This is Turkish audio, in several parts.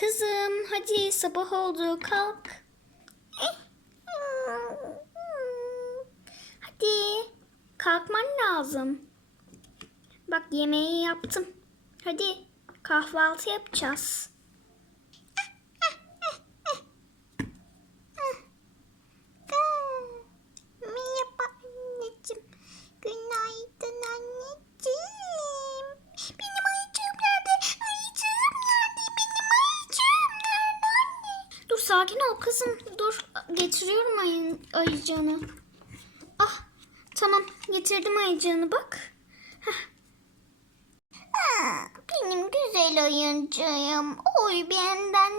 Kızım hadi sabah oldu kalk. Hadi kalkman lazım. Bak yemeği yaptım. Hadi kahvaltı yapacağız. Merhaba anneciğim. Günaydın anneciğim. Benim ayıcığım nerede? Ayıcığım nerede? Benim ayıcığım nerede anne? Dur sakin ol kızım. Dur getiriyorum ayın, ayıcığını. Ah tamam getirdim ayıcığını bak. Aa, benim güzel ayıcığım. Oy benden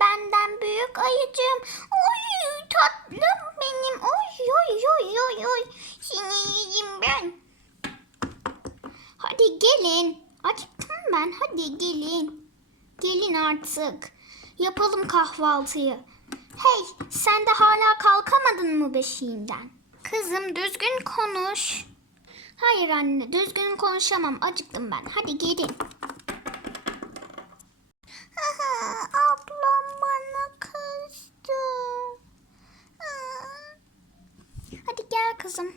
benden büyük ayıcığım. Oy tatlım benim. Oy oy oy oy oy. Seni yiyeyim ben. Hadi gelin. Acıktım ben. Hadi gelin. Gelin artık. Yapalım kahvaltıyı. Hey, sen de hala kalkamadın mı beşiğinden? Kızım düzgün konuş. Hayır anne, düzgün konuşamam. Acıktım ben. Hadi gelin. Ablam bana kızdı. Hadi gel kızım.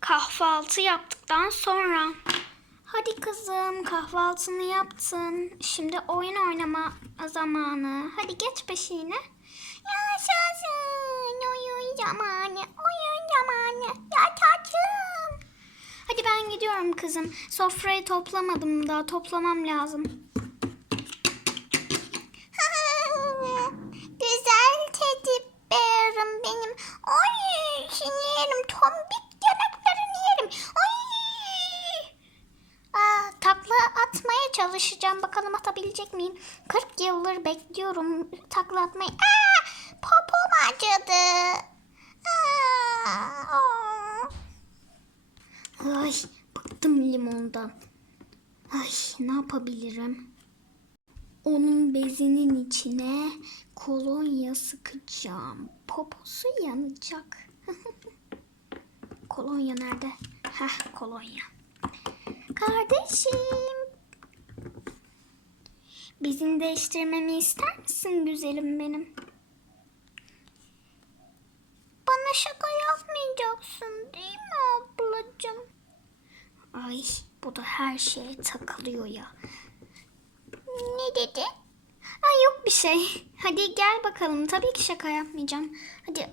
Kahvaltı yaptıktan sonra. Hadi kızım kahvaltını yaptın. Şimdi oyun oynama zamanı. Hadi geç peşine. Yaşasın oyun zamanı, oyun zamanı. Yaşasın. Hadi ben gidiyorum kızım. Sofrayı toplamadım daha toplamam lazım. Güzel teddy bear'ım benim. Oy seni yerim tombik yanaklarını yerim. Oy. Aa, takla atmaya çalışacağım. Bakalım atabilecek miyim? 40 yıldır bekliyorum takla atmayı. Aa, popom acıdı. Aa. Ay bıktım limondan. Ay ne yapabilirim? Onun bezinin içine kolonya sıkacağım. Poposu yanacak. kolonya nerede? Heh kolonya. Kardeşim. Bezini değiştirmemi ister misin güzelim benim? Bana şaka yapmayacaksın değil mi ablacığım? Ay bu da her şeye takılıyor ya. Ne dedi? Ay yok bir şey. Hadi gel bakalım. Tabii ki şaka yapmayacağım. Hadi.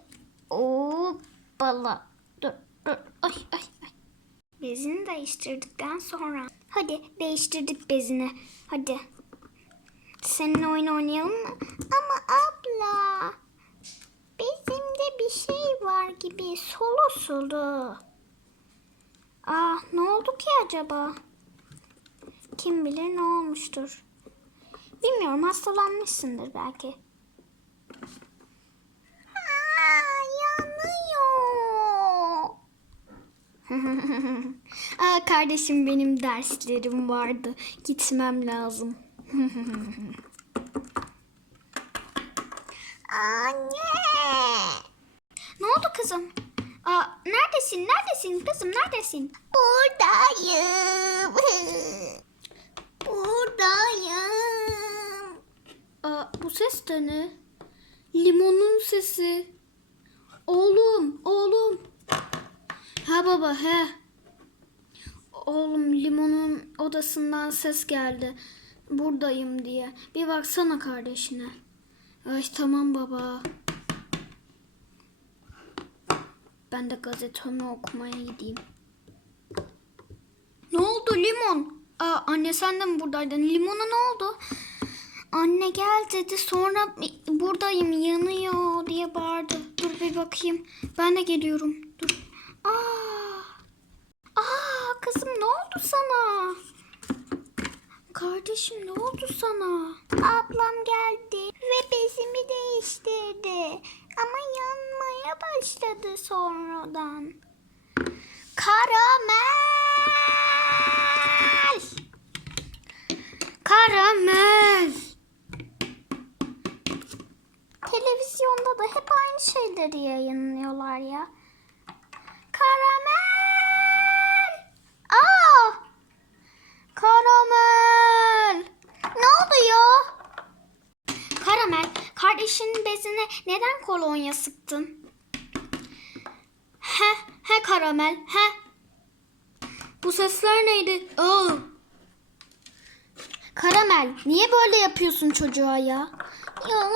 Oo bala. Dur dur. Ay ay ay. Bezini değiştirdikten sonra. Hadi değiştirdik bezini. Hadi. Seninle oyun oynayalım mı? Ama abla bizimde bir şey var gibi solu solu. Aa ne oldu ki acaba? Kim bilir ne olmuştur. Bilmiyorum hastalanmışsındır belki. Aa, yanıyor. Aa, kardeşim benim derslerim vardı. Gitmem lazım. Anne. ne oldu kızım? Aa, neredesin? Neredesin kızım? Neredesin? Buradayım. Buradayım. Aa, bu ses de ne? Limonun sesi. Oğlum, oğlum. Ha baba, he. Oğlum limonun odasından ses geldi. Buradayım diye. Bir baksana kardeşine. Ay tamam baba. Ben de gazetemi okumaya gideyim. Ne oldu limon? Aa, anne sen de mi buradaydın? Limona ne oldu? Anne gel dedi sonra buradayım yanıyor diye bağırdı. Dur bir bakayım. Ben de geliyorum. Dur. Aa, aa kızım ne oldu sana? Kardeşim ne oldu sana? Ablam geldi ve bezimi değiştirdi. Ama yanmaya başladı sonradan. Karamel! Karamel! Televizyonda da hep aynı şeyleri yayınlıyorlar ya. Kolonya sıktın? He, he karamel, he. Bu sesler neydi? Aa. Karamel, niye böyle yapıyorsun çocuğa ya? Ya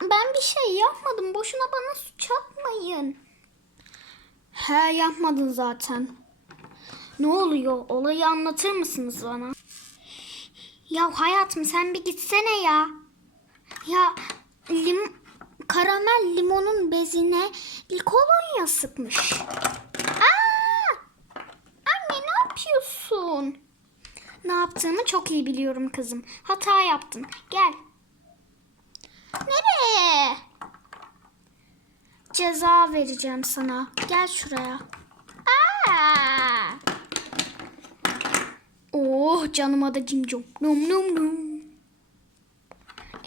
ben bir şey yapmadım. Boşuna bana suç atmayın. He yapmadın zaten. Ne oluyor? Olayı anlatır mısınız bana? Ya hayatım sen bir gitsene ya. Ya lim karamel limonun bezine kolonya sıkmış. Aa! Anne ne yapıyorsun? Ne yaptığımı çok iyi biliyorum kızım. Hata yaptın. Gel. Nereye? Ceza vereceğim sana. Gel şuraya. Aa! Oh canıma da cimcom. Num num num.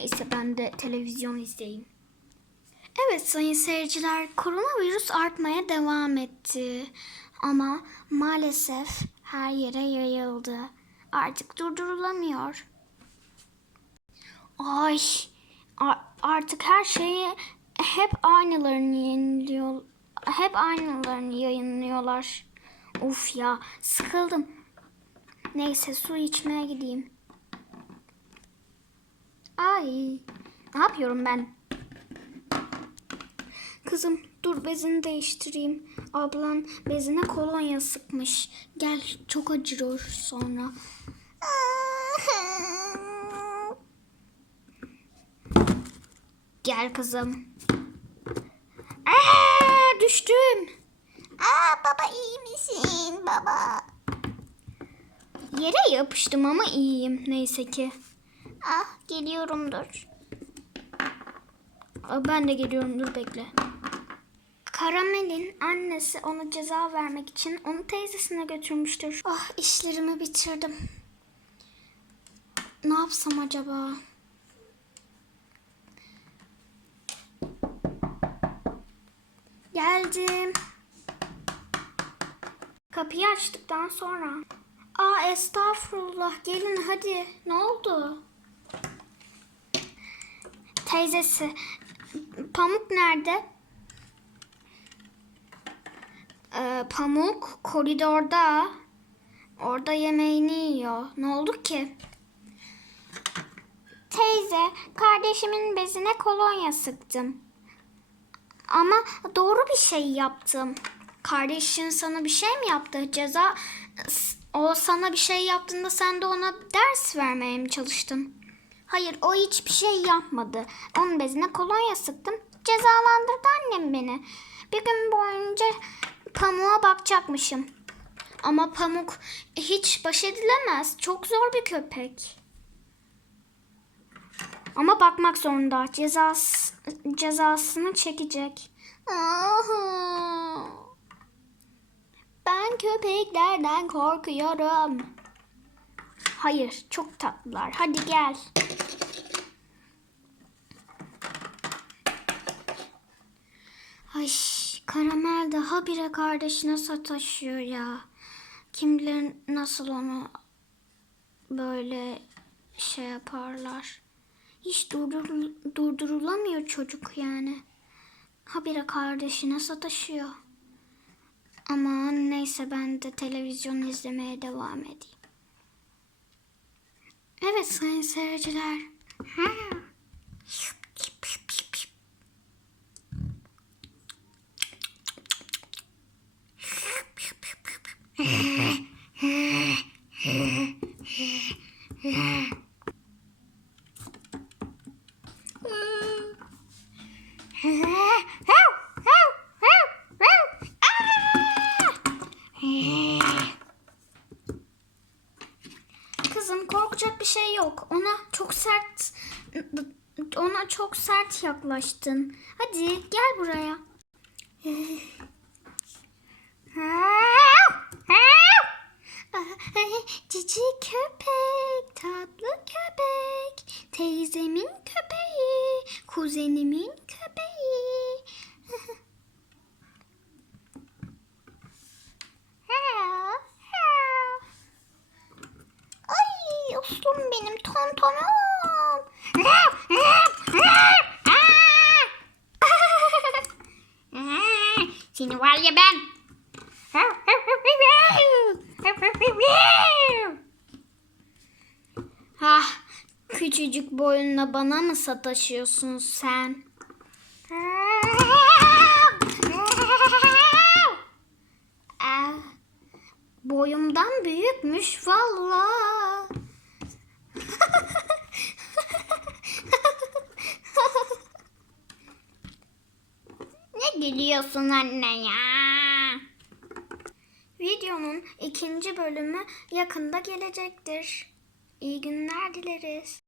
Neyse ben de televizyon izleyeyim. Evet sayın seyirciler koronavirüs artmaya devam etti. Ama maalesef her yere yayıldı. Artık durdurulamıyor. Ay artık her şeyi hep aynılarını yayınlıyor. Hep aynılarını yayınlıyorlar. Uf ya sıkıldım. Neyse su içmeye gideyim. Ay ne yapıyorum ben? Kızım dur bezini değiştireyim. Ablan bezine kolonya sıkmış. Gel çok acıyor sonra. Gel kızım. Aa, düştüm. Aa baba iyi misin baba? Yere yapıştım ama iyiyim neyse ki. Ah geliyorum dur. Aa, Ben de geliyorum dur bekle. Karamel'in annesi ona ceza vermek için onu teyzesine götürmüştür. Ah işlerimi bitirdim. Ne yapsam acaba? Geldim. Kapıyı açtıktan sonra. Aa estağfurullah gelin hadi. Ne oldu? Teyzesi. Pamuk nerede? Ee, Pamuk koridorda. Orada yemeğini yiyor. Ne oldu ki? Teyze, kardeşimin bezine kolonya sıktım. Ama doğru bir şey yaptım. Kardeşin sana bir şey mi yaptı? Ceza o sana bir şey yaptığında sen de ona ders vermeye mi çalıştın? Hayır, o hiçbir şey yapmadı. Onun bezine kolonya sıktım. Cezalandırdı annem beni. Bir gün boyunca pamuğa bakacakmışım. Ama pamuk hiç baş edilemez. Çok zor bir köpek. Ama bakmak zorunda. Cezas, cezasını çekecek. Ah, Ben köpeklerden korkuyorum. Hayır, çok tatlılar. Hadi gel. Ay, karamel daha bire kardeşine sataşıyor ya. Kim bilir nasıl onu böyle şey yaparlar. Hiç durdur, durdurulamıyor çocuk yani. Habire kardeşine sataşıyor. Aman neyse ben de televizyon izlemeye devam edeyim. Evet sayın seyirciler. Ha korkacak bir şey yok. Ona çok sert ona çok sert yaklaştın. Hadi gel buraya. Cici köpek, tatlı köpek, teyzemin köpeği, kuzenimin köpeği. Ay ustum benim tontonum. Seni var ya ben. Ah, küçücük boyunla bana mı sataşıyorsun sen? Ah, boyumdan büyükmüş valla. Ne gülüyorsun anne ya? Videonun ikinci bölümü yakında gelecektir. İyi günler dileriz.